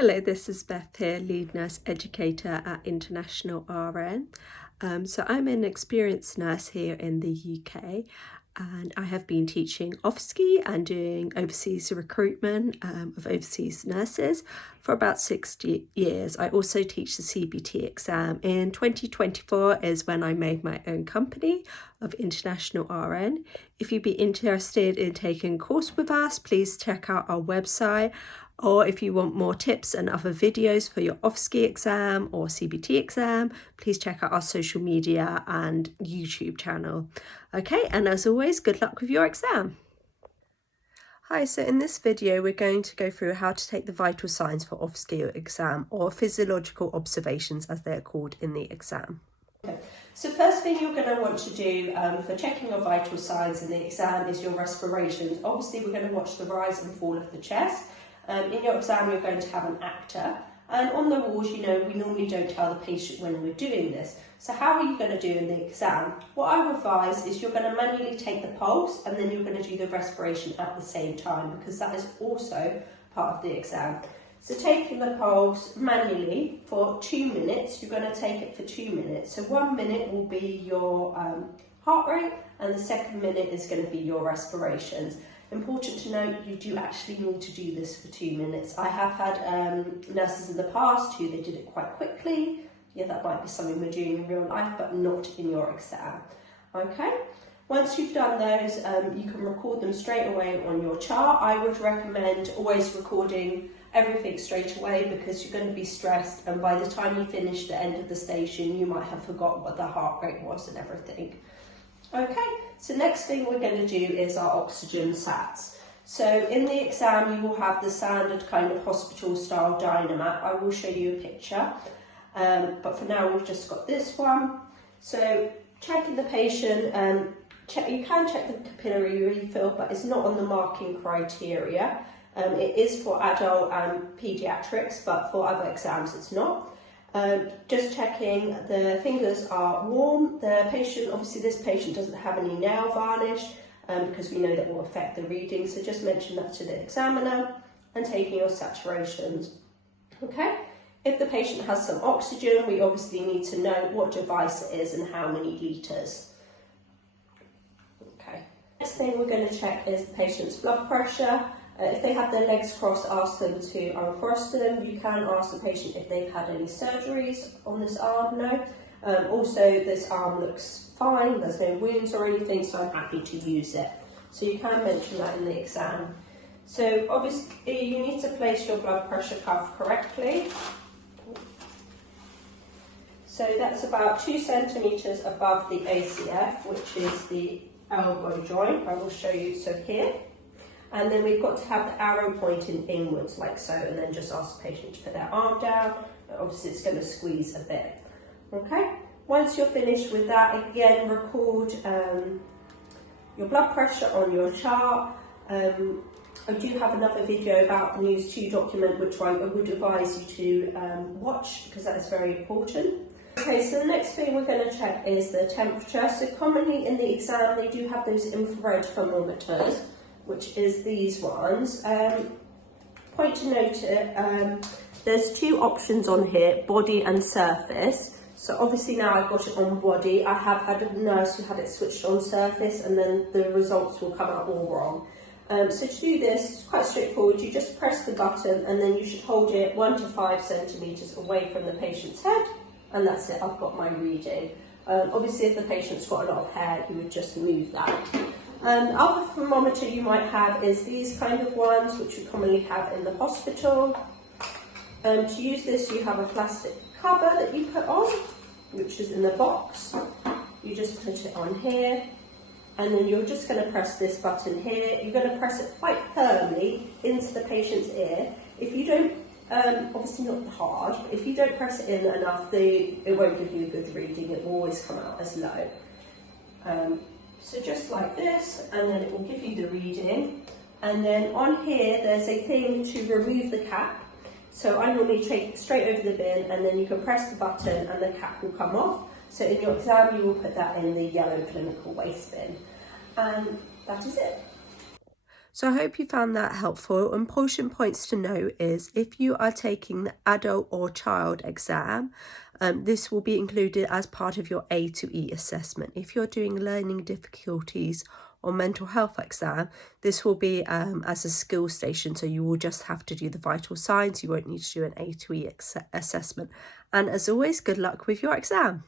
Hello, this is Beth here, lead nurse educator at International RN. So I'm an experienced nurse here in the UK, and I have been teaching OSCE and doing overseas recruitment of overseas nurses for about 60 years. I also teach the CBT exam. In 2024 is when I made my own company of International RN. If you'd be interested in taking a course with us, please check out our website. Or if you want more tips and other videos for your OSCE exam or CBT exam, please check out our social media and YouTube channel. Okay, and as always, good luck with your exam. Hi, so in this video, we're going to go through how to take the vital signs for OSCE exam, or physiological observations as they're called in the exam. Okay. So first thing you're going to want to do for checking your vital signs in the exam is your respirations. Obviously, we're going to watch the rise and fall of the chest. In your exam, you're going to have an actor, and on the walls, we normally don't tell the patient when we're doing this. So how are you going to do in the exam? What I would advise is you're going to manually take the pulse, and then you're going to do the respiration at the same time, because that is also part of the exam. So taking the pulse manually for 2 minutes, you're going to take it for 2 minutes. So 1 minute will be your heart rate, and the second minute is going to be your respirations. Important to note, you do actually need to do this for 2 minutes. I have had nurses in the past who they did it quite quickly. Yeah, that might be something we're doing in real life, but not in your exam. Okay, once you've done those, you can record them straight away on your chart. I would recommend always recording everything straight away, because you're going to be stressed, and by the time you finish the end of the station, you might have forgotten what the heart rate was and everything. Okay, so next thing we're going to do is our oxygen sats. So in the exam, you will have the standard kind of hospital style dynamat. I will show you a picture, but for now we've just got this one. So checking the patient, you can check the capillary refill, but it's not on the marking criteria. It is for adult and paediatrics, but for other exams it's not. Just checking the fingers are warm. The patient, obviously this patient doesn't have any nail varnish, because we know that will affect the reading, so just mention that to the examiner, and taking your saturations. Okay, if the patient has some oxygen, we obviously need to know what device it is and how many litres. Okay, next thing we're going to check is the patient's blood pressure. If they have their legs crossed, ask them to uncross them. You can ask the patient if they've had any surgeries on this arm. No. Also, this arm looks fine, there's no wounds or anything, so I'm happy to use it. So you can mention that in the exam. So obviously you need to place your blood pressure cuff correctly. So that's about 2 centimetres above the ACF, which is the elbow joint. I will show you, so here. And then we've got to have the arrow pointing inwards like so, and then just ask the patient to put their arm down. Obviously it's going to squeeze a bit. Okay, once you're finished with that, again record your blood pressure on your chart. I do have another video about the News 2 document, which I would advise you to watch, because that is very important. Okay, so the next thing we're going to check is the temperature. So commonly in the exam they do have those infrared thermometers, which is these ones. Point to note it, there's 2 options on here, body and surface. So obviously now I've got it on body. I have had a nurse who had it switched on surface, and then the results will come out all wrong. So to do this, it's quite straightforward. You just press the button, and then you should hold it 1 to 5 centimetres away from the patient's head, and that's it, I've got my reading. Obviously if the patient's got a lot of hair, you would just move that. Other thermometer you might have is these kind of ones, which you commonly have in the hospital. To use this, you have a plastic cover that you put on, which is in the box. You just put it on here, and then you're just going to press this button here. You're going to press it quite firmly into the patient's ear. If you don't, obviously not hard, but if you don't press it in enough, it won't give you a good reading. It will always come out as low. So just like this, and then it will give you the reading. And then on here, there's a thing to remove the cap. So I normally take it straight over the bin, and then you can press the button and the cap will come off. So in your exam, you will put that in the yellow clinical waste bin. And that is it. So I hope you found that helpful. Important points to note is if you are taking the adult or child exam, this will be included as part of your A to E assessment. If you're doing learning difficulties or mental health exam, this will be as a skill station, so you will just have to do the vital signs. You won't need to do an A to E assessment. And as always, good luck with your exam.